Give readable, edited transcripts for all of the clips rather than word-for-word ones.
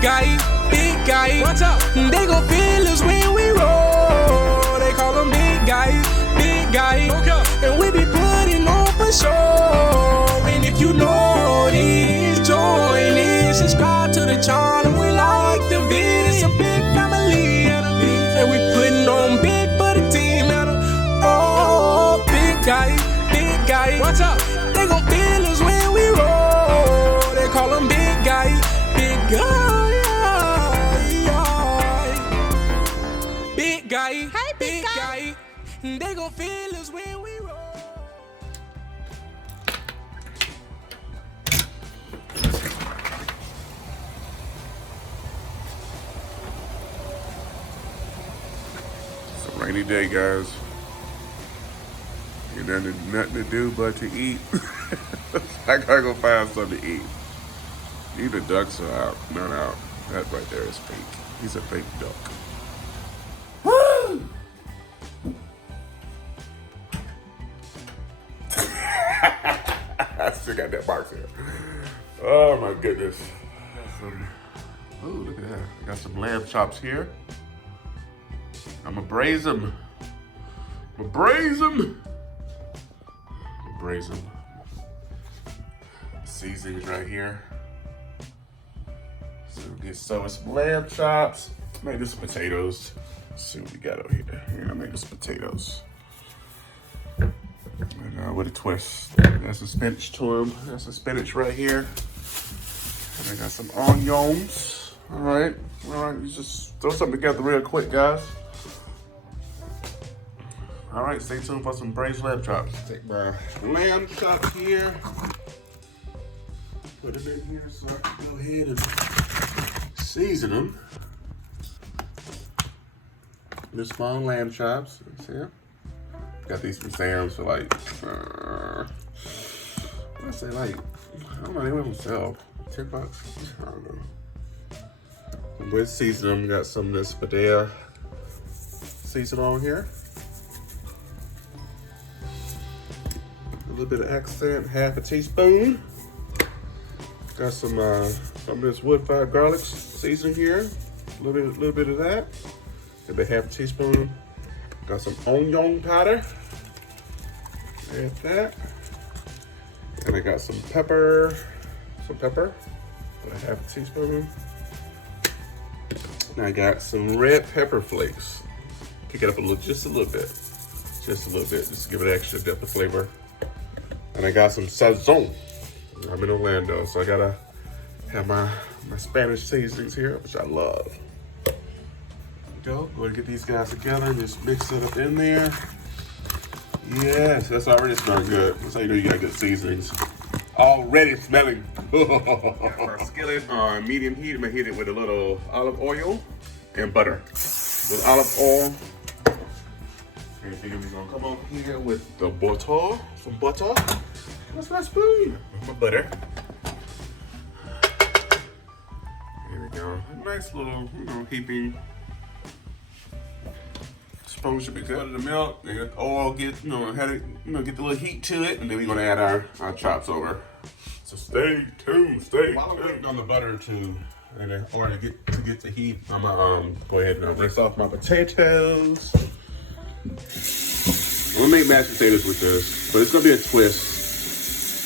big guy. Watch out. They gon' feel us when we roll. They call them big guy. Okay. And we be putting on for sure. And if you know this, join in, subscribe to the channel. We like the vid. It's a big family and we putting on big for the team. Oh, big guy. Watch out. They gon' feel us when we roll. They call them big guy. Big guy. Hey, big guy. They gon' feel us when we roll. It's a rainy day, guys. Ain't nothing to do but to eat. I gotta go find something to eat. Even the ducks are out, not out. That right there is fake. He's a fake duck. Woo! I still got that box here. Oh my goodness. Oh, look at that. Got some lamb chops here. I'm gonna braise them. Braise them. Seasonings right here. So we'll get some lamb chops. Maybe some potatoes. Let's see what we got over here. Yeah, maybe some potatoes. And with a twist. That's a spinach to them. That's some spinach right here. And I got some onions. All right, you just throw something together real quick, guys. All right, stay tuned for some braised lamb chops. Take my lamb chops here. Put them in here so I can go ahead and season them. Just small lamb chops. See? Got these from Sam's for like, I say like, I don't know, they went sell $10. I don't know. With seasoning, got some of this Padilla season on here. A little bit of accent, half a teaspoon. Got some of this wood-fired garlic seasoning here. A little bit of that. Maybe half a teaspoon. Got some onion powder. Add that. And I got some pepper. About a half a teaspoon. And I got some red pepper flakes. Kick it up just a little bit. Just to give it extra depth of flavor. And I got some sazon. I'm in Orlando, so I gotta have my Spanish seasonings here, which I love. Go ahead and get these guys together and just mix it up in there. Yes, that's already smelling good. That's how you know you got good seasonings. Already smelling good. Our skillet on medium heat. I'm gonna heat it with a little olive oil and butter. With olive oil. And then we're gonna come over here with the butter. Some butter. What's my spoon? My butter. Here we go. A nice little, heaping. Spoon should be good. Butter the milk, and the oil get, get the little heat to it, and then we're gonna add our chops over. So stay tuned. While I'm waiting on the butter to get the heat, I'm gonna go ahead and rinse off my potatoes. I'm gonna make mashed potatoes with this, but it's gonna be a twist.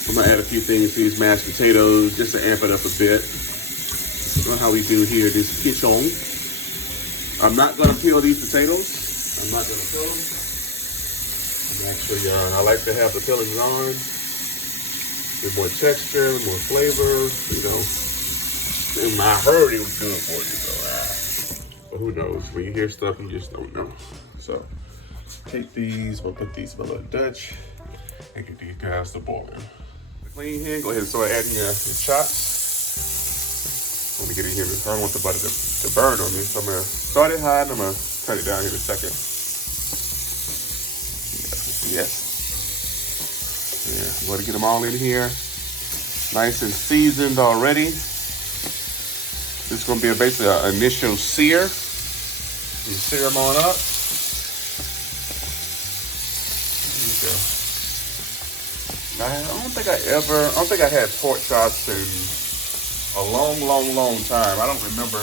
I'm gonna add a few things to these mashed potatoes just to amp it up a bit. You know how we do here, this kitchen. I'm not gonna peel these potatoes. I'm not gonna peel them. Actually, I like to have the peelings on. Get more texture, more flavor, And I heard it was good for you, so but who knows? When you hear stuff, you just don't know. So take these, we'll put these in a little Dutch and get these guys to boiling. Clean here, go ahead and start adding your chops. Let me get in here. I don't want the butter to burn on me, so I'm gonna start it high and I'm gonna turn it down here in a second. Yes. Yeah, I'm gonna get them all in here. Nice and seasoned already. This is gonna be basically an initial sear. You sear them on up. There you go. Now, I don't think I had pork chops and a long, long, long time. I don't remember.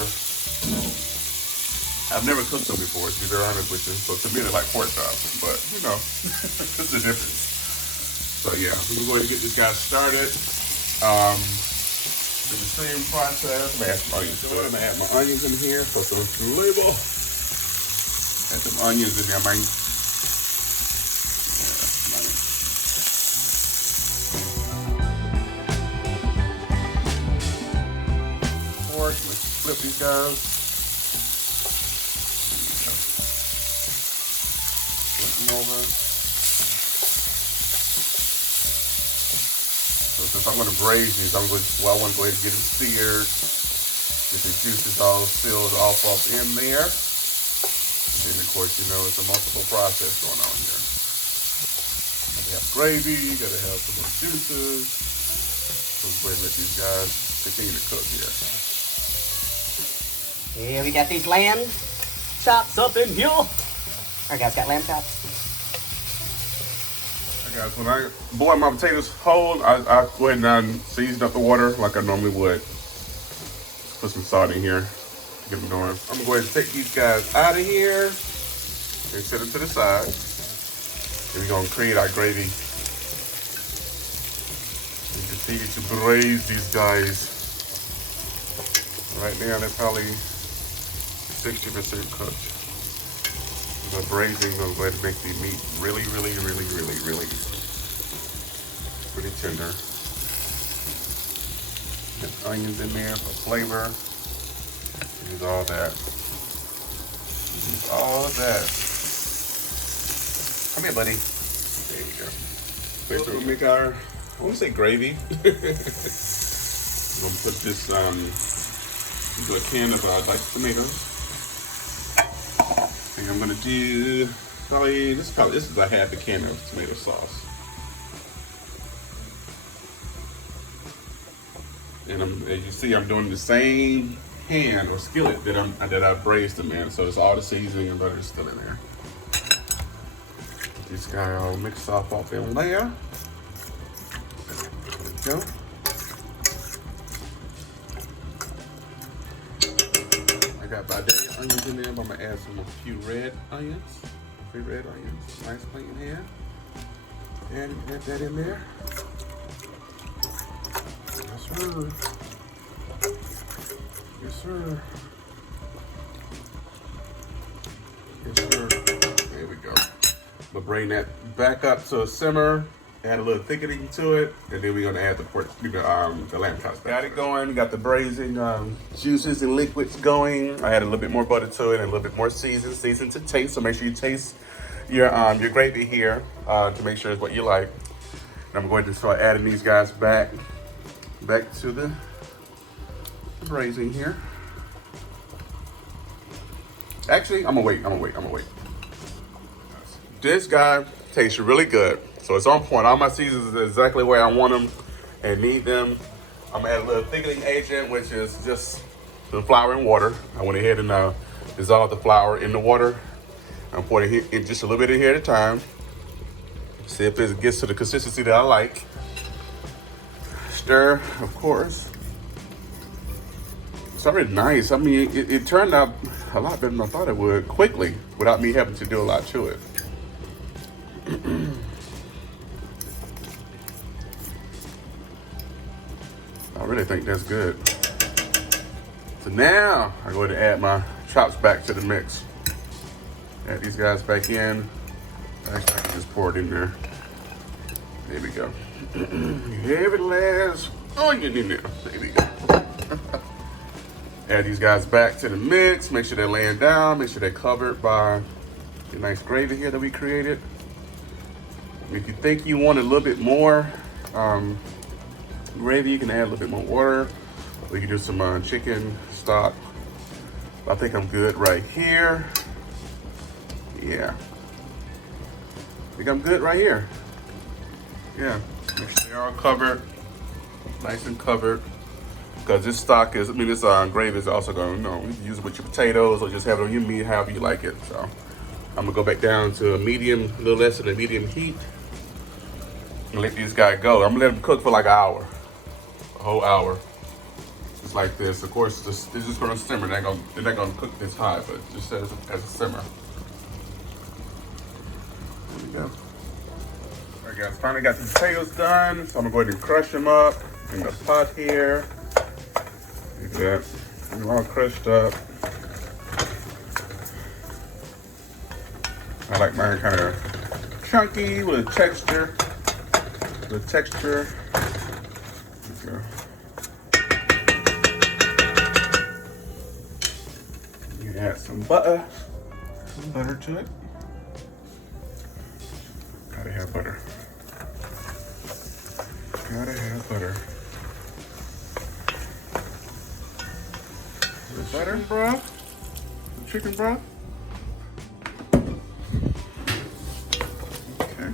I've never cooked them before, to be very honest with you. So to me, they're like pork chops, but you know, it's the difference. So yeah, we're going to get this guy started. Do the same process. I'm gonna add some onions. So I'm gonna add my onions in here for some flavor. Add some onions in there, man. Let's flip these guys. Flip them over. So since I'm going to braise these, I want to go ahead and get them seared. Get the juices all sealed off up in there. And then of course, you know, it's a multiple process going on here. You gotta have gravy, you gotta have some more juices. So let's go ahead and let these guys continue to cook here. Yeah, we got these lamb chops up in here. Our guys got lamb chops. Hey guys, when I boil my potatoes whole, I go ahead and season up the water like I normally would. Put some salt in here, get them going. I'm gonna go ahead and take these guys out of here and set them to the side. And we're gonna create our gravy. And continue to braise these guys. Right now, they're probably 60% cooked. But braising will go ahead and make the meat really tender. Get onions in there for flavor. Use all that. Use all of that. Come here, buddy. There you go. So we'll make our, I want to say gravy. I'm gonna put this into a can of diced tomatoes. And I'm gonna do this is a half a can of tomato sauce. And as you see, I'm doing the same pan or skillet that I braised them in. So it's all the seasoning and butter still in there. This guy all mixed off in there. There we go. I got Braised onions in there, but I'm gonna add a few red onions. Nice plain here. And add that in there. Yes, sir. Yes, sir. Yes, sir. There we go. But bring that back up to a simmer. Add a little thickening to it, and then we're gonna add the lamb chops. Got it going. Got the braising juices and liquids going. I add a little bit more butter to it and a little bit more season to taste. So make sure you taste your gravy here to make sure it's what you like. And I'm going to start adding these guys back to the braising here. Actually, I'm gonna wait. This guy tastes really good. So it's on point. All my seasons are exactly where I want them and need them. I'm gonna add a little thickening agent, which is just the flour and water. I went ahead and dissolved the flour in the water. I'm pouring it just a little bit in here at a time. See if it gets to the consistency that I like. Stir, of course. It's already nice. I mean, it turned out a lot better than I thought it would quickly without me having to do a lot to it. I really think that's good. So now I go ahead and add my chops back to the mix. Add these guys back in. Actually, I can just pour it in there. There we go. Every last onion in there. There we go. Add these guys back to the mix. Make sure they're laying down. Make sure they're covered by the nice gravy here that we created. If you think you want a little bit more gravy, you can add a little bit more water. We can do some chicken stock. I think I'm good right here. Yeah. I think I'm good right here. Yeah. Make sure they're all covered. Nice and covered. Because this stock is, this gravy is also going, you can use it with your potatoes or just have it on your meat, however you like it. So I'm gonna go back down to a medium, a little less than a medium heat. And let these guys go. I'm gonna let them cook for like an hour. A whole hour. just like this. Of course, this is just gonna simmer. They're not gonna cook this high, but just as a simmer. There we go. All right, guys. Finally got the potatoes done, so I'm gonna go ahead and crush them up in the pot here. Like that. They're all crushed up. I like mine kind of chunky with a texture. There we go. You add some butter to it. Gotta have butter. The butter broth, the chicken broth. Okay.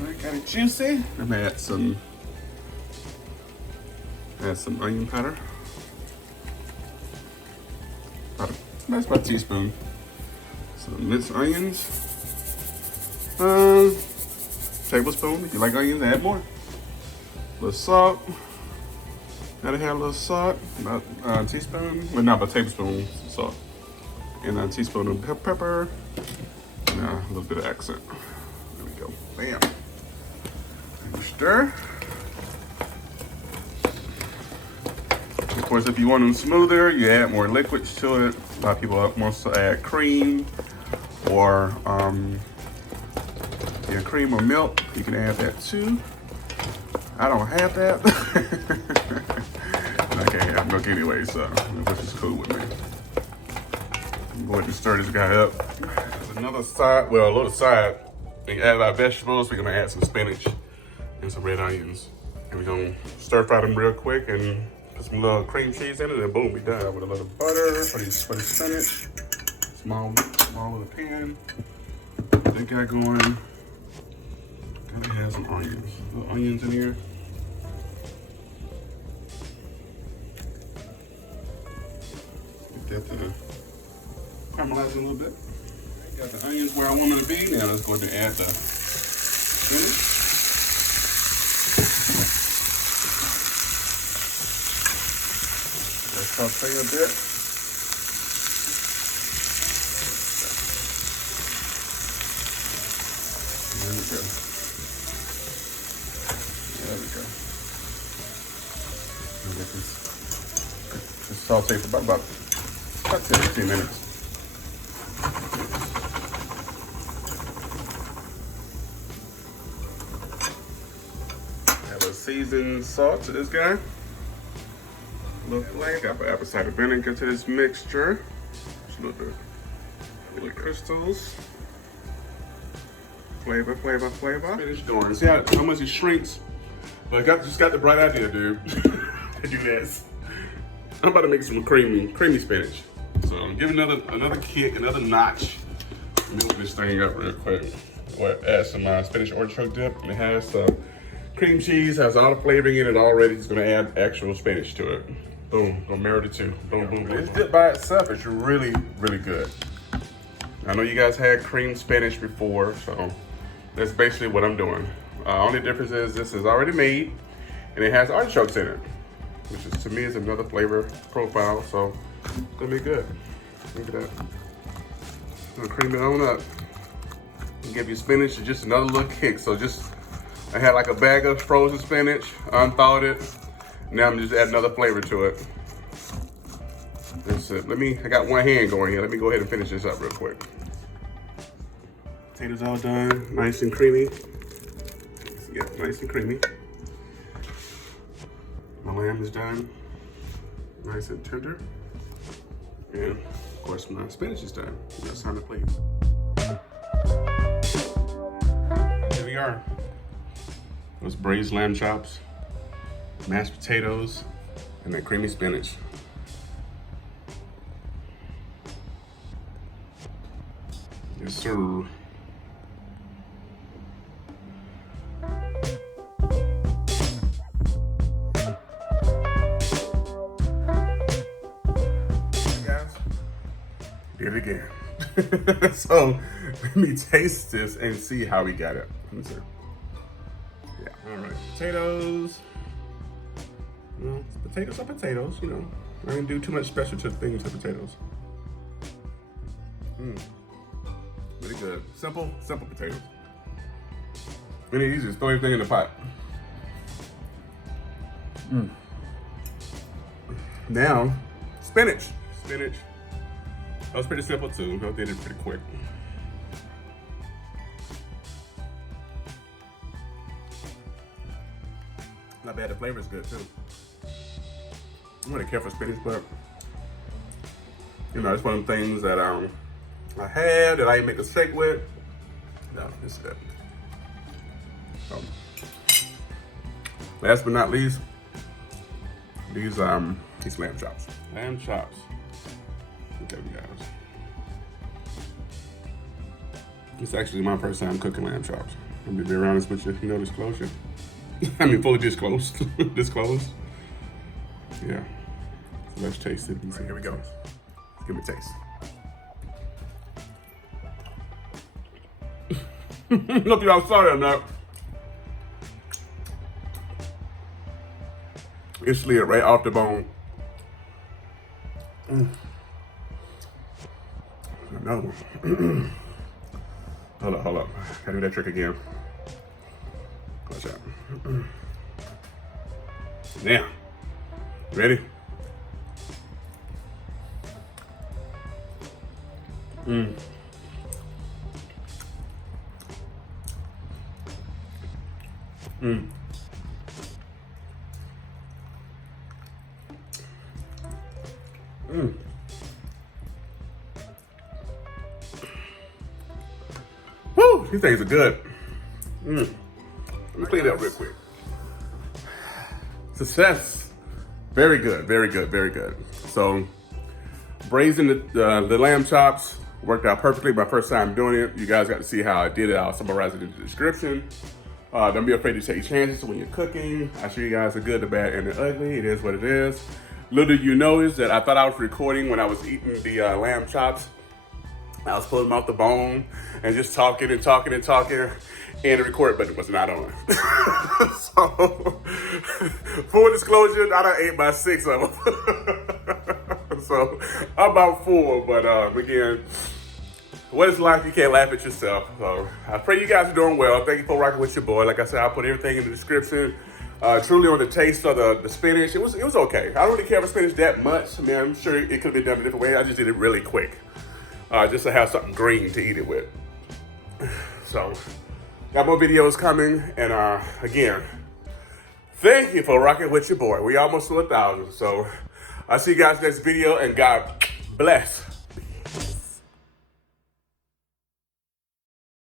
Alright, got it juicy. I'm gonna add some onion powder. That's about a teaspoon. Some minced onions. Tablespoon. If you like onions, add more. A little salt. Gotta have a little salt. About a teaspoon. Well, not about a tablespoon salt. And a teaspoon of pepper. And a little bit of accent. There we go. Bam. And you stir. Of course, if you want them smoother, you add more liquids to it. A lot of people want to add cream or cream or milk. You can add that too. I don't have that. I can't have milk anyway, so which is cool with me. I'm going to stir this guy up. There's another side, well, a little side. We can add our vegetables. We're gonna add some spinach and some red onions. And we're gonna stir fry them real quick and put some little cream cheese in it, and boom, we done with a little butter for the spinach. Small little pan. They got going. Gotta have some onions. Little onions in here. Get that to caramelize a little bit. Got the onions where I want them to be. Now let's go ahead and add the spinach. Let's saute a bit. There we go. I'll get this saute for about 10 to 15 minutes. Add a seasoned salt to this guy. A little flake. Got apple cider vinegar to this mixture. Just a little bit of crystals. Flavor. Finish doing. See how much it shrinks? But I just got the bright idea, dude, to do this. I'm about to make some creamy spinach. So give another kick, another notch. Let me open this thing up real quick. We'll add some spinach artichoke dip. It has cream cheese, has all the flavoring in it already. It's gonna add actual spinach to it. Boom, gonna marry the two. Boom. This dip by itself is really, really good. I know you guys had cream spinach before, so that's basically what I'm doing. Only difference is this is already made and it has artichokes in it, which is, to me, is another flavor profile, so it's gonna be good. Look at that. I'm gonna cream it on up and give you spinach just another little kick. So I had like a bag of frozen spinach, unthawed it. Now I'm just adding another flavor to it. That's it. I got one hand going here. Let me go ahead and finish this up real quick. Potatoes all done, nice and creamy. Yeah, nice and creamy. My lamb is done, nice and tender. And of course my spinach is done. That's time to plate. Here we are. Those braised lamb chops, mashed potatoes, and that creamy spinach. Yes, sir. Did it again. So let me taste this and see how we got it. Let me see. Yeah. All right. Potatoes. You know, potatoes are potatoes, you know. I didn't do too much special to things to potatoes. Really good. Simple potatoes. Really easy, just throw everything in the pot. Now, spinach. That was pretty simple too. I did it pretty quick. Not bad, the flavor is good too. I'm really care for spinach, but you know, it's one of the things that I had that I didn't make a shake with. No, it's good. So, last but not least, these lamb chops. Lamb chops. Okay, guys. It's actually my first time cooking lamb chops. I'm gonna be very honest with you, no disclosure. I mean, fully disclosed. Disclosed. Yeah. So let's taste it. Right, here we go. Let's give it a taste. Look, y'all sorry or not. It slid right off the bone. Another one. Hold up. Gotta do that trick again. Watch out. Now, ready? Woo! These things are good. Let me clean it up real quick. Success. Very good. So, braising the lamb chops worked out perfectly. My first time doing it. You guys got to see how I did it. I'll summarize it in the description. Don't be afraid to take chances when you're cooking. I show you guys the good, the bad, and the ugly. It is what it is. Little did you know is that I thought I was recording when I was eating the lamb chops. I was pulling them off the bone and just talking, and the record button was not on. So, full disclosure, I done ate about 6 of them. So, I'm about 4, but again, what is life? You can't laugh at yourself. So, I pray you guys are doing well. Thank you for rocking with your boy. Like I said, I'll put everything in the description. Truly on the taste of the spinach, it was okay. I don't really care for spinach that much. I mean, I'm sure it could have been done a different way. I just did it really quick. Just to have something green to eat it with. So, got more videos coming, and again, thank you for rocking with your boy. We almost to 1,000, so I'll see you guys next video, and God bless.